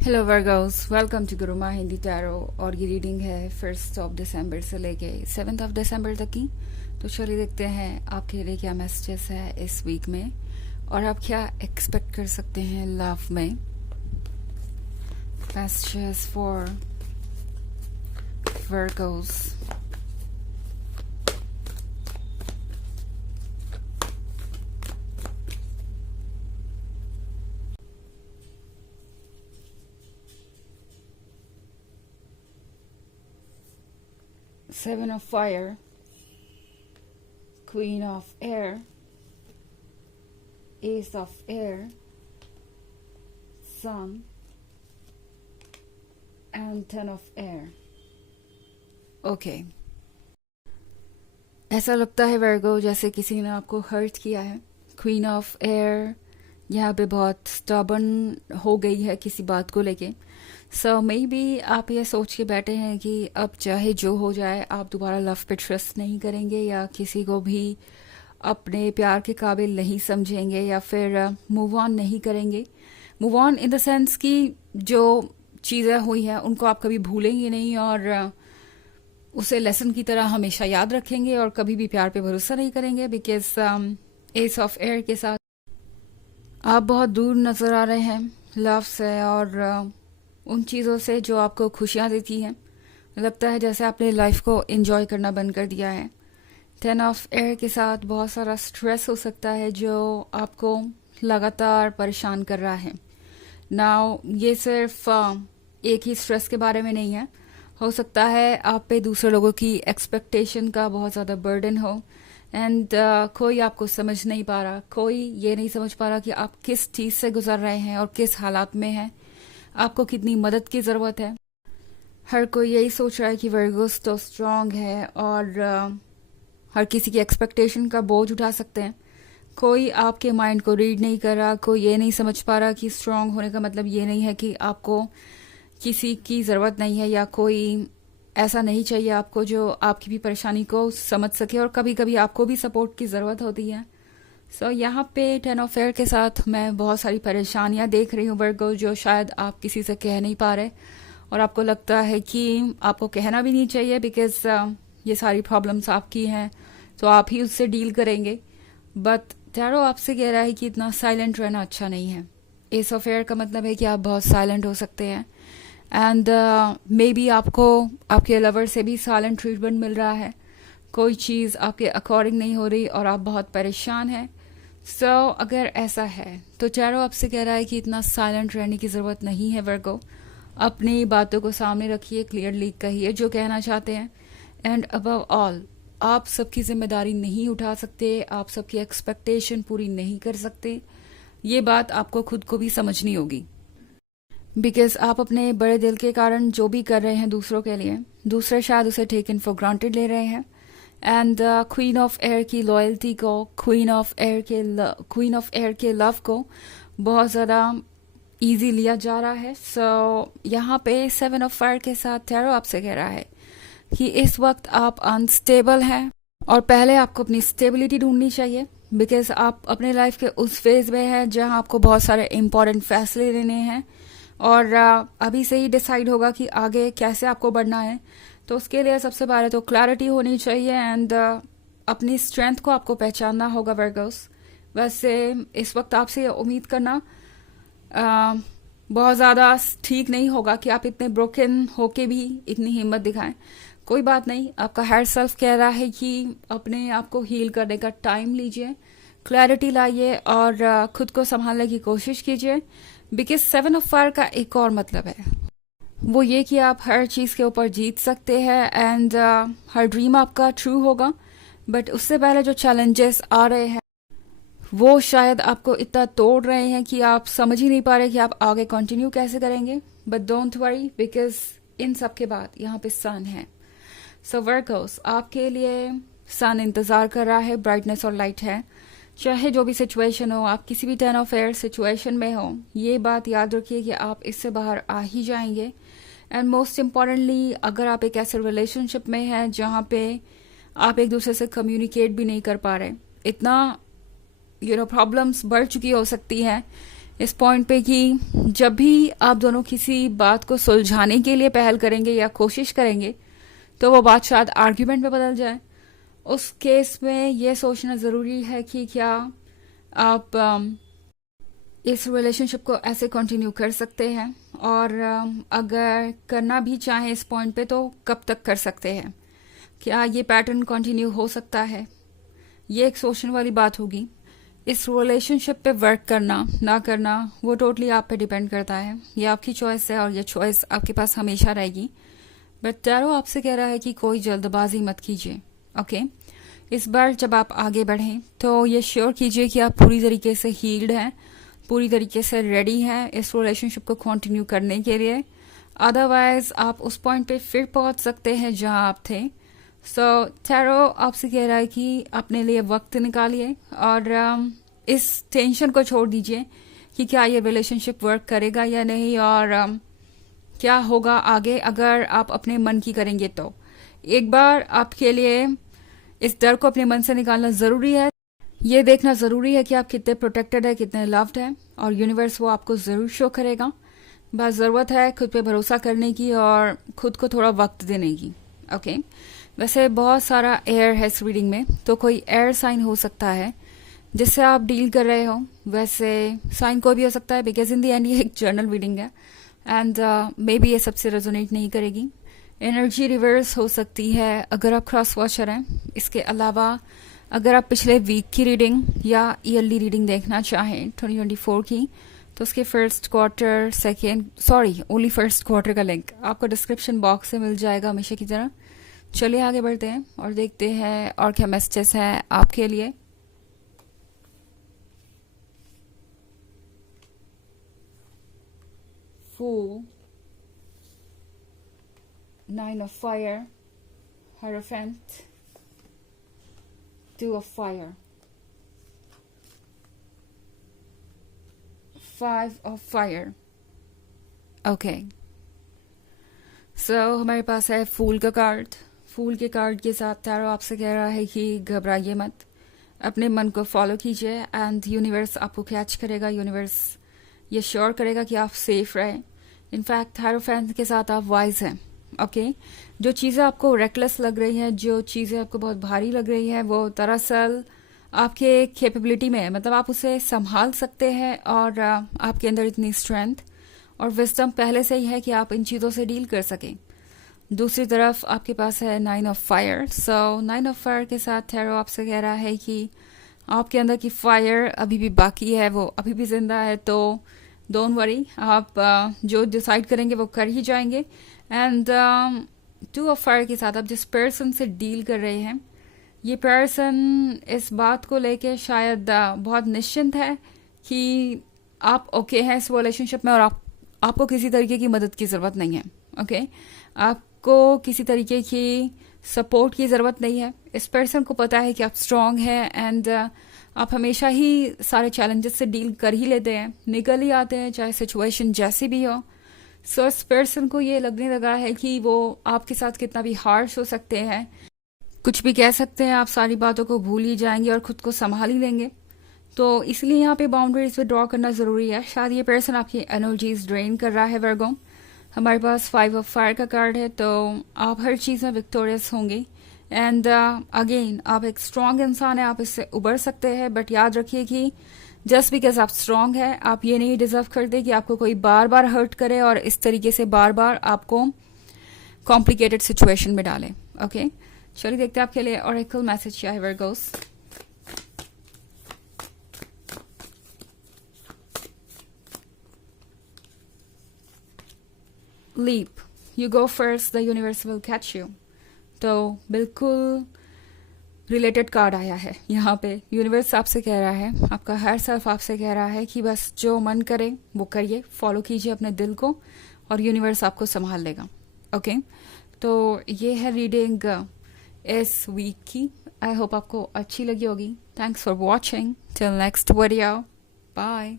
Hello Virgos, welcome to Guruma Hindi tarot. और ये reading है 1 दिसंबर से लेके 7 दिसंबर तक की। तो चलिए देखते हैं आपके लिए क्या मैसेजेस है इस वीक में और आप क्या एक्सपेक्ट कर सकते हैं लव में। Messages for Virgo's. Seven of Fire, Queen of Air, Ace of Air, Sun and Ten of Air. Okay ऐसा लगता है वर्गो जैसे किसी ने आपको हर्ट किया है। क्वीन ऑफ एयर यहाँ पे बहुत स्टबर्न हो गई है किसी बात को लेके। सो मे बी आप ये सोच के बैठे हैं कि अब चाहे जो हो जाए आप दोबारा लव पे ट्रस्ट नहीं करेंगे या किसी को भी अपने प्यार के काबिल नहीं समझेंगे या फिर मूव ऑन नहीं करेंगे। Move on in the sense कि जो चीज़ें हुई हैं उनको आप कभी भूलेंगे नहीं और उसे लेसन की तरह हमेशा याद रखेंगे और कभी भी प्यार पे भरोसा नहीं करेंगे। बिकॉज एस ऑफ एयर के साथ आप बहुत दूर नज़र आ रहे हैं लव से और उन चीज़ों से जो आपको खुशियाँ देती हैं। लगता है जैसे आपने लाइफ को एंजॉय करना बंद कर दिया है। 10 ऑफ एयर के साथ बहुत सारा स्ट्रेस हो सकता है जो आपको लगातार परेशान कर रहा है। नाउ ये सिर्फ एक ही स्ट्रेस के बारे में नहीं है। हो सकता है आप पे दूसरे लोगों की एक्सपेक्टेशन का बहुत ज़्यादा बर्डन हो एंड कोई आपको समझ नहीं पा रहा, कोई ये नहीं समझ पा रहा कि आप किस चीज़ से गुजर रहे हैं और किस हालात में हैं, आपको कितनी मदद की ज़रूरत है। हर कोई यही सोच रहा है कि वर्गोस तो स्ट्रांग है और हर किसी की एक्सपेक्टेशन का बोझ उठा सकते हैं। कोई आपके माइंड को रीड नहीं कर रहा, कोई ये नहीं समझ पा रहा कि स्ट्रांग होने का मतलब ये नहीं है कि आपको किसी की ज़रूरत नहीं है या कोई ऐसा नहीं चाहिए आपको जो आपकी भी परेशानी को समझ सके और कभी कभी आपको भी सपोर्ट की ज़रूरत होती है। सो यहाँ पे 10 ऑफ एयर के साथ मैं बहुत सारी परेशानियाँ देख रही हूँ वर्गो, जो शायद आप किसी से कह नहीं पा रहे और आपको लगता है कि आपको कहना भी नहीं चाहिए बिकॉज ये सारी प्रॉब्लम्स आपकी हैं तो आप ही उससे डील करेंगे। बट टैरो आपसे कह रहा है कि इतना साइलेंट रहना अच्छा नहीं है। एस ऑफ एयर का मतलब है कि आप बहुत साइलेंट हो सकते हैं एंड मे बी आपको आपके लवर से भी साइलेंट ट्रीटमेंट मिल रहा है। कोई चीज़ आपके अकॉर्डिंग नहीं हो रही और आप बहुत परेशान हैं। सो अगर ऐसा है तो टैरो आपसे कह रहा है कि इतना साइलेंट रहने की ज़रूरत नहीं है वर्गो। अपनी बातों को सामने रखिए, क्लियरली कहिए जो कहना चाहते हैं एंड अबव ऑल आप सबकी जिम्मेदारी नहीं उठा सकते, आप सबकी एक्सपेक्टेशन पूरी नहीं कर सकते। ये बात आपको खुद को भी समझनी होगी बिकॉज आप अपने बड़े दिल के कारण जो भी कर रहे हैं दूसरों के लिए, दूसरे शायद उसे टेकन फॉर ग्रांटेड ले रहे हैं। एंड क्वीन ऑफ एयर की लॉयल्टी को, क्वीन ऑफ एयर के लव को बहुत ज़्यादा इजी लिया जा रहा है। सो यहाँ पे 7 ऑफ फायर के साथ टैरो आपसे कह रहा है कि इस वक्त आप अनस्टेबल हैं और पहले आपको अपनी स्टेबिलिटी ढूंढनी चाहिए बिकॉज आप अपने लाइफ के उस फेज में हैं जहां आपको बहुत सारे इंपॉर्टेंट फैसले लेने हैं और अभी से ही डिसाइड होगा कि आगे कैसे आपको बढ़ना है। तो उसके लिए सबसे पहले तो क्लैरिटी होनी चाहिए एंड अपनी स्ट्रेंथ को आपको पहचानना होगा वर्गोस। वैसे इस वक्त आपसे उम्मीद करना बहुत ज़्यादा ठीक नहीं होगा कि आप इतने ब्रोकन होके भी इतनी हिम्मत दिखाएं। कोई बात नहीं, आपका हायर सेल्फ कह रहा है कि अपने आप को हील करने का टाइम लीजिए, क्लैरिटी लाइए और खुद को संभालने की कोशिश कीजिए। बिकॉज 7 ऑफ फायर का एक और मतलब है वो ये कि आप हर चीज़ के ऊपर जीत सकते हैं एंड हर ड्रीम आपका ट्रू होगा। बट उससे पहले जो चैलेंजेस आ रहे हैं वो शायद आपको इतना तोड़ रहे हैं कि आप समझ ही नहीं पा रहे कि आप आगे कंटिन्यू कैसे करेंगे। But don't worry because in सब के बाद यहाँ पे सन है। सो वर्गोस आपके लिए सन इंतज़ार कर रहा है, ब्राइटनेस और लाइट है। चाहे जो भी सिचुएशन हो, आप किसी भी 10 ऑफ एयर सिचुएशन में हो, ये बात याद रखिए कि आप इससे बाहर आ ही जाएंगे। एंड मोस्ट इम्पॉर्टेंटली अगर आप एक ऐसे रिलेशनशिप में हैं जहाँ पे आप एक दूसरे से कम्युनिकेट भी नहीं कर पा रहे, इतना प्रॉब्लम्स बढ़ चुकी हो सकती हैं इस पॉइंट पे कि जब भी आप दोनों किसी बात को सुलझाने के लिए पहल करेंगे या कोशिश करेंगे तो वो बात शायद आर्ग्यूमेंट में बदल जाए। उस केस में ये सोचना ज़रूरी है कि क्या आप इस रिलेशनशिप को ऐसे कंटिन्यू कर सकते हैं, और अगर करना भी चाहें इस पॉइंट पे तो कब तक कर सकते हैं, क्या ये पैटर्न कंटिन्यू हो सकता है। ये एक सोचने वाली बात होगी। इस रिलेशनशिप पे वर्क करना ना करना वो टोटली आप पे डिपेंड करता है, ये आपकी चॉइस है और ये चॉइस आपके पास हमेशा रहेगी। बट टैरो आपसे कह रहा है कि कोई जल्दबाजी मत कीजिए। ओके, इस बार जब आप आगे बढ़ें तो ये श्योर कीजिए कि आप पूरी तरीके से हील्ड हैं, पूरी तरीके से रेडी हैं इस रिलेशनशिप को कंटिन्यू करने के लिए। अदरवाइज आप उस पॉइंट पे फिर पहुंच सकते हैं जहां आप थे। सो टैरो आपसे कह रहा है कि अपने लिए वक्त निकालिए और इस टेंशन को छोड़ दीजिए कि क्या ये रिलेशनशिप वर्क करेगा या नहीं, और क्या होगा आगे अगर आप अपने मन की करेंगे। तो एक बार आपके लिए इस डर को अपने मन से निकालना ज़रूरी है। ये देखना ज़रूरी है कि आप कितने प्रोटेक्टेड है, कितने लव्ड है, और यूनिवर्स वो आपको ज़रूर शो करेगा। बस ज़रूरत है खुद पे भरोसा करने की और खुद को थोड़ा वक्त देने की। ओके, वैसे बहुत सारा एयर है इस रीडिंग में, तो कोई एयर साइन हो सकता है जिससे आप डील कर रहे हो। वैसे साइन कोई भी हो सकता है, बिकॉज इन दी एंड ये एक जर्नल रीडिंग है एंड मे बी ये सबसे रेजोनेट नहीं करेगी। एनर्जी रिवर्स हो सकती है अगर आप क्रॉस वॉचर हैं। इसके अलावा अगर आप पिछले वीक की रीडिंग या ईयरली रीडिंग देखना चाहें 2024 की, तो उसके first quarter only first quarter का लिंक आपको डिस्क्रिप्शन बॉक्स से मिल जाएगा हमेशा की तरह। चलिए आगे बढ़ते हैं और देखते हैं और क्या मैसेजेस हैं आपके लिए। Fool, Nine of Fire, Hierophant, Two of Fire, Five of Fire. Okay, so हमारे पास है फूल का कार्ड। फूल के कार्ड के साथ टैरो आपसे कह रहा है कि घबराइए मत, अपने मन को फॉलो कीजिए एंड यूनिवर्स आपको कैच करेगा। यूनिवर्स ये श्योर करेगा कि आप सेफ रहें। इनफैक्ट हायरोफेंट के साथ आप वाइज हैं। ओके, जो चीज़ें आपको रेकलेस लग रही हैं, जो चीज़ें आपको बहुत भारी लग रही हैं, वो दरअसल आपके कैपेबिलिटी में है, मतलब आप उसे संभाल सकते हैं और आपके अंदर इतनी स्ट्रेंथ और विजडम पहले से ही है कि आप इन चीज़ों से डील कर सकें। दूसरी तरफ आपके पास है nine of fire. So nine of fire के साथ टैरो आपसे कह रहा है कि आपके अंदर की फायर अभी भी बाकी है, वो अभी भी जिंदा है। तो डोंट वरी, आप जो डिसाइड करेंगे वो कर ही जाएंगे। एंड टू ऑफ फायर के साथ आप जिस पर्सन से डील कर रहे हैं, ये पर्सन इस बात को लेके शायद बहुत निश्चिंत है कि आप ओके हैं इस रिलेशनशिप में और आपको किसी तरीके की मदद की ज़रूरत नहीं है। ओके, आपको किसी तरीके की सपोर्ट की ज़रूरत नहीं है। इस पर्सन को पता है कि आप स्ट्रांग हैं एंड आप हमेशा ही सारे चैलेंजेस से डील कर ही लेते हैं, निकल ही आते हैं, चाहे सिचुएशन जैसी भी हो। सो इस पर्सन को ये लगने लगा है कि वो आपके साथ कितना भी हार्श हो सकते हैं, कुछ भी कह सकते हैं, आप सारी बातों को भूल ही जाएंगे और खुद को संभाल ही लेंगे। तो इसलिए यहाँ पे बाउंड्रीज पे ड्रॉ करना ज़रूरी है। शायद ये पर्सन आपकी एनर्जीज ड्रेन कर रहा है वर्गो। हमारे पास फाइव ऑफ फायर का कार्ड है, तो आप हर चीज़ में विक्टोरियस होंगे एंड अगेन आप एक स्ट्रांग इंसान हैं, आप इससे उबर सकते हैं। बट याद रखिए कि जस्ट बिकॉज आप स्ट्रांग हैं, आप ये नहीं डिजर्व करते कि आपको कोई बार बार हर्ट करे और इस तरीके से बार बार आपको कॉम्प्लिकेटेड सिचुएशन में डाले। ओके, चलिए देखते हैं आपके लिए ऑरेकल मैसेज क्या है virgos. Leap, you go first, the universe will catch you. तो बिल्कुल रिलेटेड कार्ड आया है यहाँ पे। यूनिवर्स आपसे कह रहा है, आपका हर सेल्फ आपसे कह रहा है कि बस जो मन करे वो करिए, फॉलो कीजिए अपने दिल को और यूनिवर्स आपको संभाल लेगा। ओके, तो ये है रीडिंग इस वीक की। आई होप आपको अच्छी लगी होगी। Thanks for watching, till next video, bye.